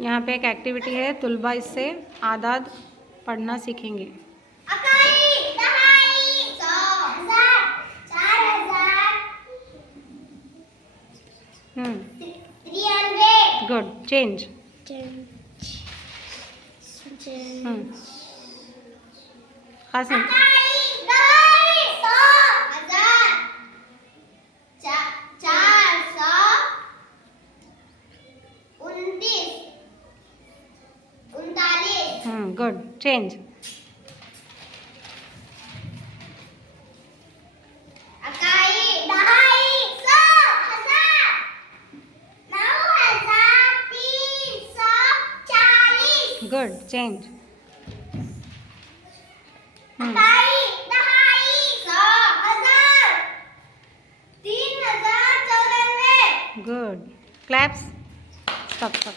यहाँ पे एक एक्टिविटी है, तुलबा इससे आदाद पढ़ना सीखेंगे। अकाई, दहाई, 100, 1000, 4000, 300। Good, change. कासिम। अकाई, दहाई, 100, 1000, 400, 29, 39। Good, change. अकाई, दहाई, 100, 1000, 9340। Good, change. अकाई, दहाई, 100, 1000, 3094। Good, claps. Stop stop.